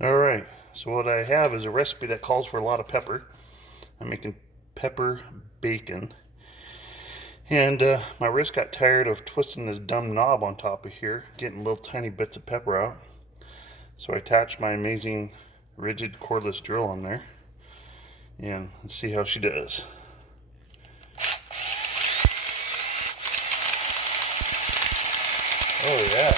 Alright, so what I have is a recipe that calls for a lot of pepper. I'm making pepper bacon. And my wrist got tired of twisting this dumb knob on top of here, getting little tiny bits of pepper out. So I attached my amazing rigid cordless drill on there. And let's see how she does. Oh yeah.